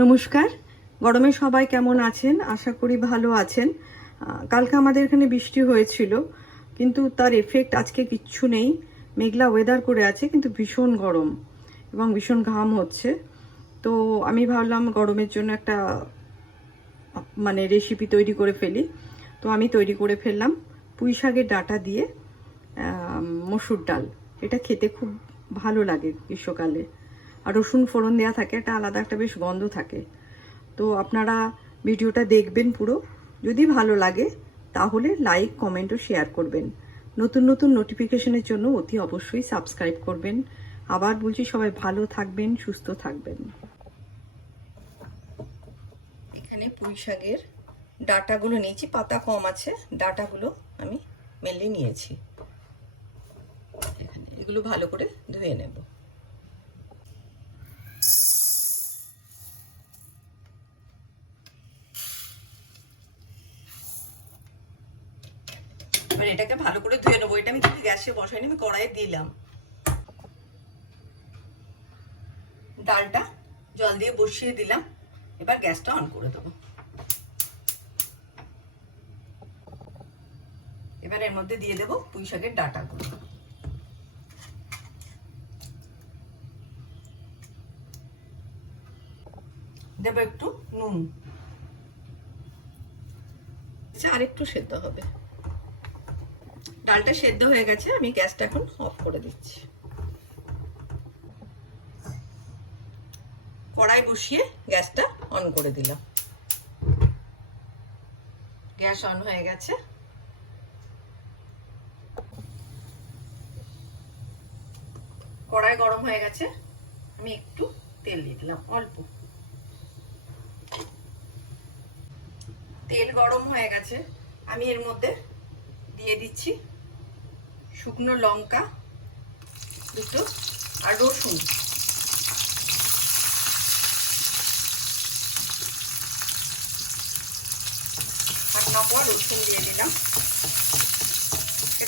নমস্কার। গরমে সবাই কেমন আছেন? আশা করি ভালো আছেন। কালকে আমাদের এখানে বৃষ্টি হয়েছিল, কিন্তু তার এফেক্ট আজকে কিচ্ছু নেই। মেঘলা ওয়েদার করে আছে, কিন্তু ভীষণ গরম এবং ভীষণ ঘাম হচ্ছে। তো আমি ভাবলাম গরমের জন্য একটা রেসিপি তৈরি করে ফেলি। তো আমি তৈরি করে ফেললাম পুঁই শাকের ডাঁটা দিয়ে মসুর ডাল। এটা খেতে খুব ভালো লাগে গ্রীষ্মকালে। আর রসুন ফোড়ন দেওয়া থাকে, একটা আলাদা একটা বেশ গন্ধ থাকে। তো আপনারা ভিডিওটা দেখবেন পুরো। যদি ভালো লাগে তাহলে লাইক, কমেন্ট ও শেয়ার করবেন। নতুন নতুন নোটিফিকেশনের জন্য অতি অবশ্যই সাবস্ক্রাইব করবেন। আবার বলছি, সবাই ভালো থাকবেন, সুস্থ থাকবেন। এখানে পুঁই শাকের ডাঁটাগুলো নিয়েছি, পাতা কম আছে, ডাঁটাগুলো আমি মেলে নিয়েছি। এখানে এগুলো ভালো করে ধুয়ে নেব। এবার এটাকে ভালো করে ধুয়ে নেবো। এটা আমি কিন্তু গ্যাসে বসাইনি, আমি কড়াইয়ে দিলাম। ডালটা জল দিয়ে বসিয়ে দিলাম। এবার গ্যাসটা অন করে দেবো। এবার এর মধ্যে দিয়ে দেবো পুঁই শাকের ডাঁটাগুলো। দেবো একটু নুন। আর একটু সেদ্ধ হবে। ডালটা সেদ্ধ হয়ে গেছে, আমি গ্যাসটা এখন অফ করে দিচ্ছি। কড়াই বসিয়ে গ্যাসটা অন করে দিলাম। গ্যাস অন হয়ে গেছে। কড়াই গরম হয়ে গেছে, আমি একটু তেল দিয়ে দিলাম, অল্প। তেল গরম হয়ে গেছে, আমি এর মধ্যে দিয়ে দিচ্ছি শুকনো লঙ্কা দুটো আর রসুন। ফাটনা পর রসুন দিয়ে দিলাম।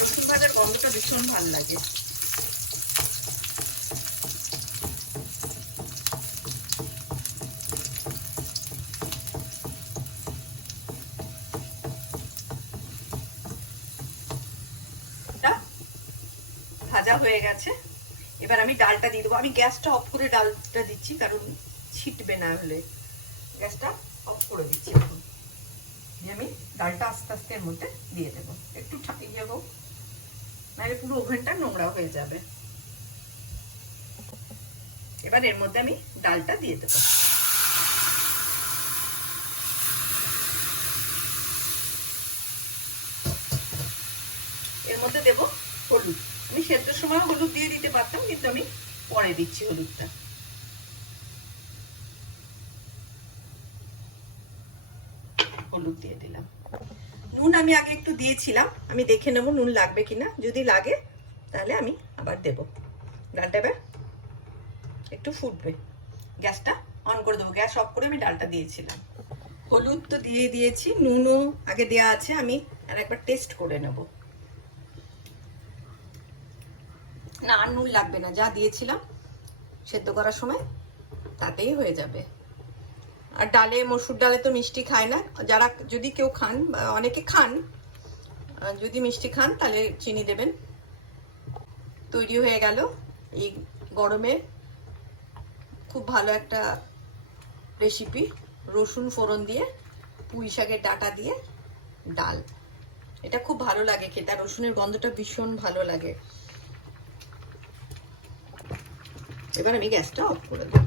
রসুন ভাজার গন্ধটা ভীষণ ভালো লাগে। ভাজা হয়ে গেছে, এবার আমি ডালটা দিয়ে দেবো। আমি গ্যাসটা অফ করে ডালটা দিচ্ছি, কারণ ছিটবে না হলে। গ্যাসটা অফ করে দিচ্ছি। এখন আমি ডালটা আস্তে আস্তে এর মধ্যে দিয়ে দেবো। একটু ইয়ে হোক, নাহলে পুরো ওভেনটা নোংরা হয়ে যাবে। এবার এর মধ্যে আমি ডালটা দিয়ে দেবো। এর মধ্যে দেব হলুদ। আমি সেদ্ধর সময় হলুদ দিয়ে দিতে পারতাম, কিন্তু আমি পরে দিচ্ছি হলুদটা। হলুদ দিয়ে দিলাম। নুন আমি আগে একটু দিয়েছিলাম, আমি দেখে নেবো নুন লাগবে কিনা। যদি লাগে তাহলে আমি আবার দেব। ডালটা এবার একটু ফুটবে, গ্যাসটা অন করে দেবো। গ্যাস অফ করে আমি ডালটা দিয়েছিলাম। হলুদ তো দিয়ে দিয়েছি, নুনও আগে দেওয়া আছে। আমি আর একবার টেস্ট করে নেব। না, আর নুন লাগবে না, যা দিয়েছিলাম সেদ্ধ করার সময় তাতেই হয়ে যাবে। আর ডালে, মসুর ডালে তো মিষ্টি খায় না। যারা, যদি কেউ খান, অনেকে খান, যদি মিষ্টি খান তাহলে চিনি দেবেন। তৈরি হয়ে গেল এই গরমে খুব ভালো একটা রেসিপি, রসুন ফোড়ন দিয়ে পুঁই শাকের ডাঁটা দিয়ে ডাল। এটা খুব ভালো লাগে খেতে, আর রসুনের গন্ধটা ভীষণ ভালো লাগে। এবার আমি গ্যাসটা অফ করে দেব।